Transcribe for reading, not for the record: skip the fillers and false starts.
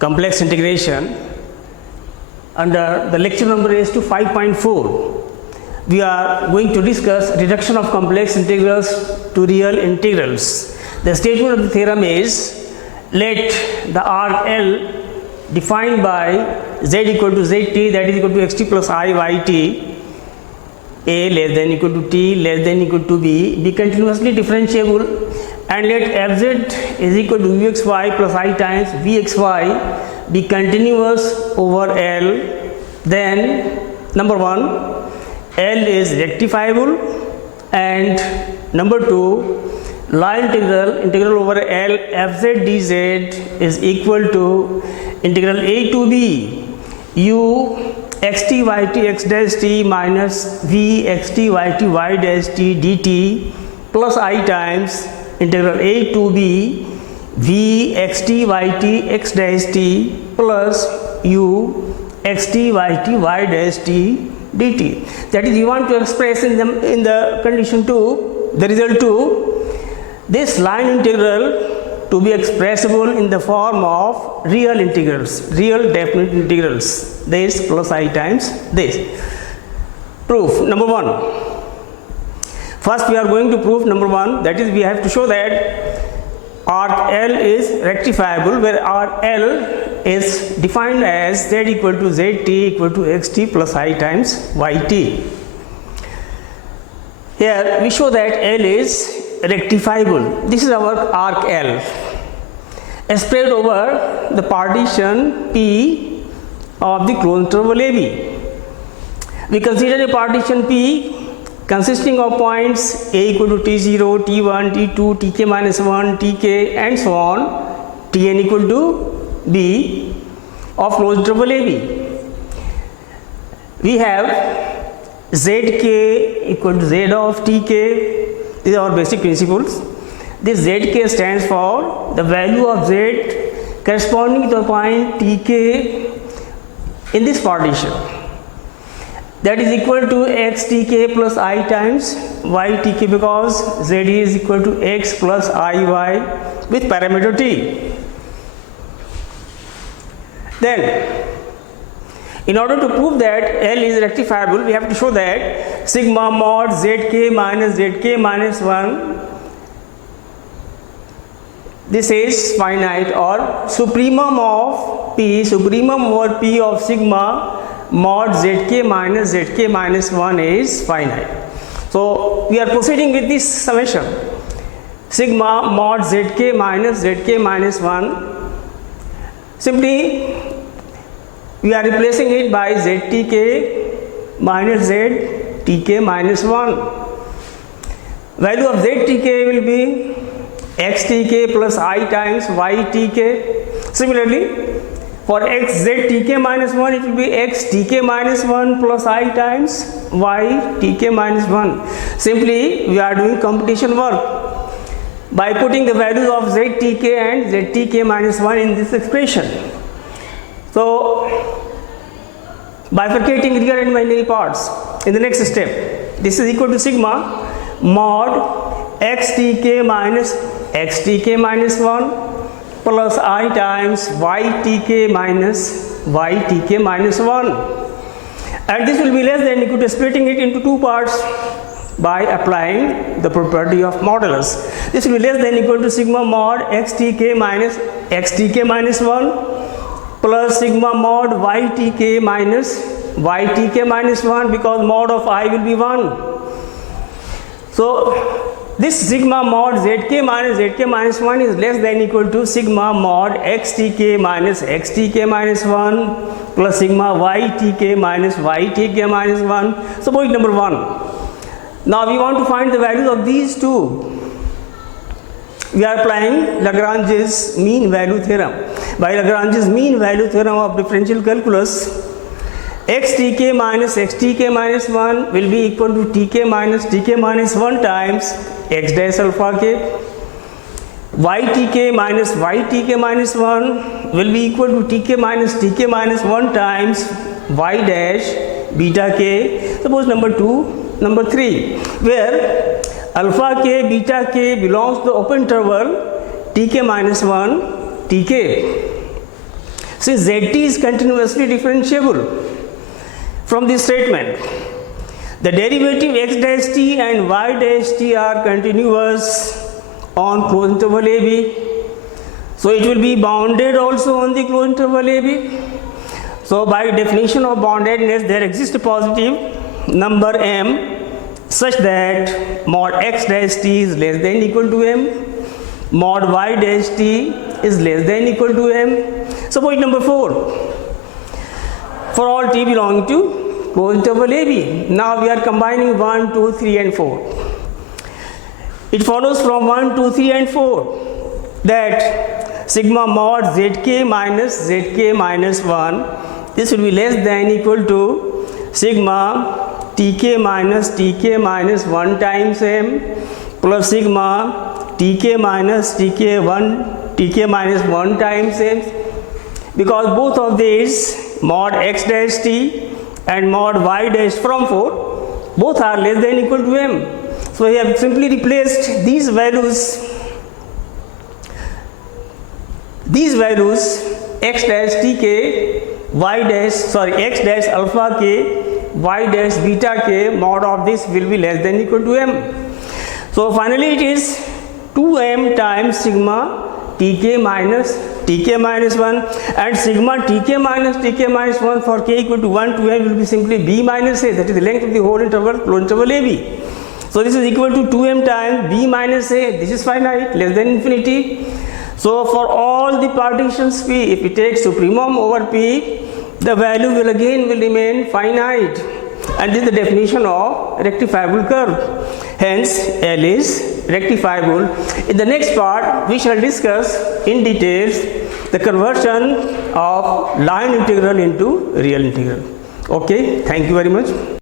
complex integration. Under the lecture number is to 5.4. We are going to discuss reduction of complex integrals to real integrals. The statement of the theorem is, let the arc L defined by z equal to zt, that is equal to xt plus I yt, a less than equal to t less than equal to b, be continuously differentiable, and let fz is equal to vxy plus I times vxy be continuous over L. Then number 1, L is rectifiable, and number 2, line integral over L fz dz is equal to integral a to b u xt yt x dash t minus v xt yt y dash t dt plus I times integral a to b v xt yt x dash t plus u xt yt y dash t dt. That is, you want to express in the condition 2, the result 2, this line integral to be expressible in the form of real integrals, real definite integrals, this plus I times this. Proof number 1. First we are going to prove number 1, that is, we have to show that arc L is rectifiable, where arc L is defined as z equal to zt equal to xt plus I times yt. Here we show that L is rectifiable. This is our arc L spread over the partition P of the closed interval AB. We consider a partition P consisting of points a equal to t0, t1, t2, tk minus 1, tk and so on, tn equal to b of closed interval AB. We have zk equal to z of tk. These are our basic principles. This zk stands for the value of z corresponding to the point tk in this partition, that is equal to xtk plus I times ytk, because z is equal to x plus iy with parameter t. Then, in order to prove that L is rectifiable, we have to show that sigma mod zk minus 1, this is finite, or supremum of P, supremum over P of sigma mod zk minus 1 is finite. So we are proceeding with this summation, sigma mod zk minus 1. Simply we are replacing it by ztk minus ztk minus 1. Value of ztk will be xtk plus I times ytk. Similarly, for xztk minus 1, it will be xtk minus 1 plus I times ytk minus 1. Simply we are doing computation work by putting the values of ztk and ztk minus 1 in this expression. So, bifurcating real and imaginary parts in the next step, this is equal to sigma mod xtk minus 1 plus I times ytk minus 1, and this will be less than equal to splitting it into two parts by applying the property of modulus. This will be less than equal to sigma mod xtk minus 1 plus sigma mod ytk minus 1, because mod of I will be 1. So this sigma mod zk minus 1 is less than equal to sigma mod xtk minus 1 plus sigma ytk minus 1. So point number 1. Now we want to find the values of these two. We are applying Lagrange's mean value theorem. By Lagrange's mean value theorem of differential calculus, xtk minus 1 will be equal to tk minus 1 times x dash alpha k. ytk minus 1 will be equal to tk minus 1 times y dash beta k. Suppose number 2, number 3, where alpha k, beta k belongs to the open interval tk minus 1, tk. Since zt is continuously differentiable from this statement, the derivative x dash t and y dash t are continuous on closed interval AB. So it will be bounded also on the closed interval AB. So by definition of boundedness, there exists a positive number m such that mod x dash t is less than equal to m, mod y dash t is less than equal to m. So point number 4, for all t belonging to closed interval AB. Now we are combining 1, 2, 3 and 4. It follows from 1, 2, 3 and 4 that sigma mod zk minus 1, this will be less than equal to sigma tk minus 1 times m plus sigma tk minus 1 times m, because both of these mod x dash t and mod y dash from 4 both are less than equal to m. So we have simply replaced these values x dash tk y dash x dash alpha k y dash beta k, mod of this will be less than equal to m. So finally it is 2m times sigma tk minus 1 and sigma tk minus 1 for k equal to 1 to m will be simply b minus a, that is the length of the whole interval, closed interval AB. So this is equal to 2m times b minus a, this is finite, less than infinity. So for all the partitions P, if we take supremum over P, the value will remain finite, and this is the definition of rectifiable curve. Hence L is rectifiable. In the next part we shall discuss in details the conversion of line integral into real integral. Okay, thank you very much.